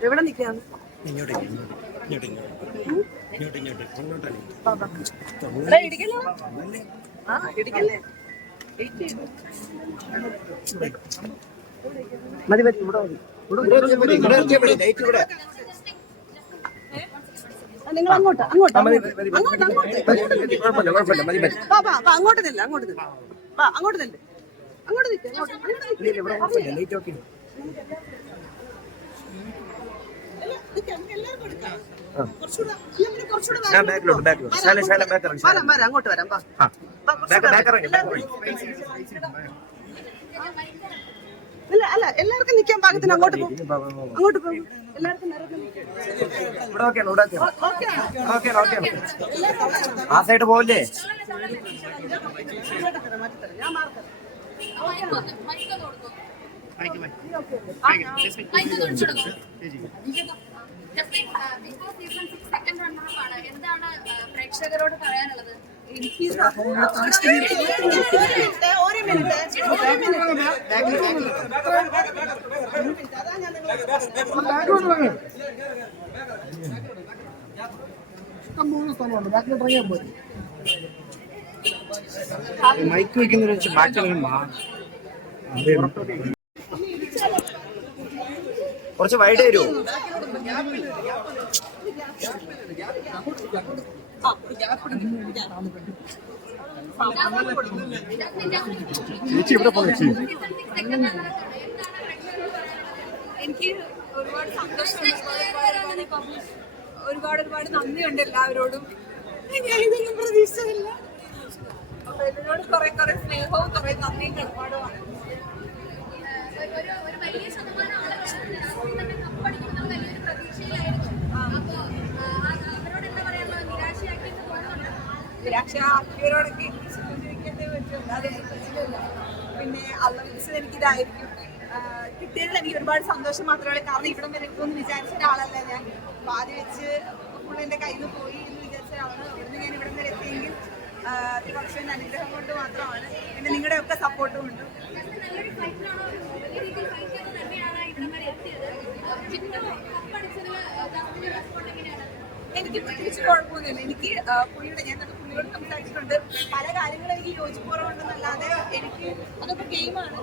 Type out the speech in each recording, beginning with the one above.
എവിടെ നിൽക്കുകയാണ് ഇങ്ങോട്ട് ഇങ്ങോട്ട് ഇങ്ങോട്ട് ഇങ്ങോട്ട് ഇങ്ങോട്ടാണ് വാ, വാ. എടാ, ആ ഇടിക്കല്ലേ? മതി മതി ഇവിടെ മതി ആ, നിങ്ങൾ അങ്ങോട്ട് അങ്ങോട്ട് അങ്ങോട്ട് അങ്ങോട്ട് അങ്ങോട്ട് അങ്ങോട്ട് നില്ല അങ്ങോട്ട് നില്ല അങ്ങോട്ട് നില്ല അങ്ങോട്ട് നിൽക്ക് വരാം. ഇല്ല അല്ല എല്ലാവർക്കും നിൽക്കാൻ പാകത്തിന് അങ്ങോട്ട് പോകും. അങ്ങോട്ട് പോകും. എല്ലാവർക്കും ആ സൈഡ് പോവില്ലേ? മാർക്കാം എന്താണ് പ്രേക്ഷകരോട് പറയാനുള്ളത്? ഞാൻ പോയി. മൈക്ക് വെക്കുന്ന ബാക്കിൽ കുറച്ച് വൈഡ് വരുമോ ചേച്ചി ഇവിടെ പോയി എനിക്ക് ഒരുപാട് സന്തോഷമുണ്ട് ഒരുപാട് ഒരുപാട് നന്ദിയുണ്ട് എല്ലാവരോടും. ഞാൻ ഇതൊന്നും പ്രതീക്ഷിച്ചില്ല അപ്പൊ ഇതിനോട് കുറെ കുറെ സ്നേഹവും കുറെ നന്ദിയും കടപ്പാടുമാണ് ഒരു ഒരു വലിയ ശതമാനം ആക്കിയവരോടൊക്കെ എനിക്ക് ചോദിക്കേണ്ടത് പറ്റും. അതൊന്നും പ്രശ്നമില്ല. പിന്നെ അള്ള വിളിച്ചത് എനിക്കിതായിരിക്കും കിട്ടിയതിൽ എനിക്ക് ഒരുപാട് സന്തോഷം മാത്രമേ ഉള്ളൂ. കാരണം ഇവിടം വരെ എത്തുമെന്ന് വിചാരിച്ച ഒരാളല്ല ഞാൻ. പാതി വെച്ച് ഫുൾ എന്റെ കയ്യിൽ നിന്ന് പോയി എന്ന് വിചാരിച്ച ഒരാളാണ്. അവിടുന്ന് ഞാൻ ഇവിടം വരെ എത്തിയെങ്കിൽ തിരുപക്ഷന്റെ അനുഗ്രഹം കൊണ്ട് മാത്രമാണ്. പിന്നെ നിങ്ങളുടെ ഒക്കെ സപ്പോർട്ടും ഉണ്ട്. എനിക്ക് പ്രത്യേകിച്ച് കുഴപ്പമൊന്നുമില്ല. എനിക്ക് പുള്ളിയുടെ ഞാൻ പുള്ളിയോട് സംസാരിച്ചിട്ടുണ്ട് പല കാര്യങ്ങളും എനിക്ക് യോജിപ്പുറമുണ്ടെന്നല്ലാതെ എനിക്ക് അതൊക്കെ ഗെയിമാണ്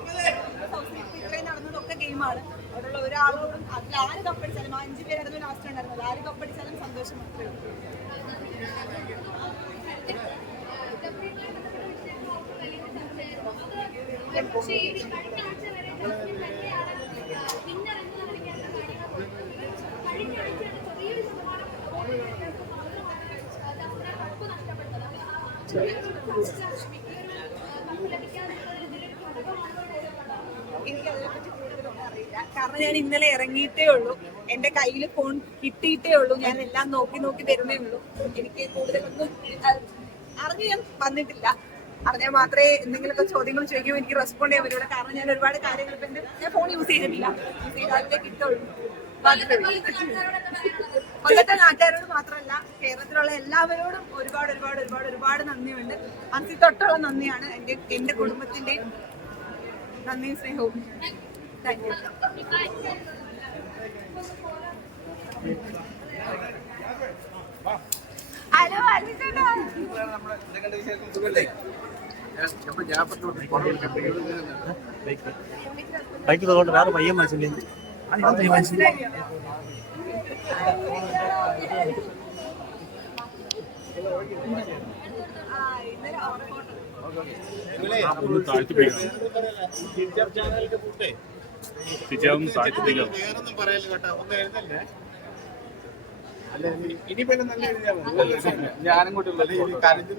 ഇത്രയും നടന്നതൊക്കെ ഗെയിമാണ് അവിടെയുള്ള ഒരാളോടും അതിൽ ആര് കപ്പടിച്ചാലും ആ അഞ്ച് പേരായിരുന്നു ലാസ്റ്റ് ഉണ്ടായിരുന്നത് ആര് കപ്പടിച്ചാലും സന്തോഷം മാത്രമേ ഉള്ളൂ കാരണം ഞാൻ ഇന്നലെ ഇറങ്ങിയിട്ടേ ഉള്ളൂ. എന്റെ കയ്യിൽ ഫോൺ കിട്ടിയിട്ടേ ഉള്ളൂ. ഞാൻ എല്ലാം നോക്കി നോക്കി തരുന്നേ ഉള്ളൂ. എനിക്ക് കൂടുതലൊന്നും അറിഞ്ഞ് ഞാൻ വന്നിട്ടില്ല. അറിഞ്ഞാൽ മാത്രമേ എന്തെങ്കിലുമൊക്കെ ചോദ്യങ്ങൾ ചോദിക്കുമ്പോൾ എനിക്ക് റെസ്പോണ്ട് ചെയ്യാൻ പറ്റുള്ളൂ. കാരണം ഞാൻ ഒരുപാട് കാര്യങ്ങൾ ഇപ്പം ഞാൻ ഫോൺ യൂസ് ചെയ്തിട്ടില്ല. യൂസ് ചെയ്താലേ കിട്ടുള്ളൂ. കൊല്ലത്തെ നാട്ടുകാരോട് മാത്രമല്ല കേരളത്തിലുള്ള എല്ലാവരോടും ഒരുപാട് ഒരുപാട് ഒരുപാട് ഒരുപാട് നന്ദിയുണ്ട്. അതി തൊട്ടുള്ള നന്ദിയാണ് എന്റെ എന്റെ കുടുംബത്തിന്റെ നന്ദിയും സ്നേഹവും. താങ്ക് യു ഹലോ ബൈക്ക് തോന്നുന്നു വേറെ പയ്യൻ വേറൊന്നും പറയല്ല കേട്ടോ ഒന്ന് എഴുന്നല്ലേ ഇനിയിപ്പോ നല്ല എഴുതിയാൽ ഞാനങ്ങോട്ട് കരഞ്ഞു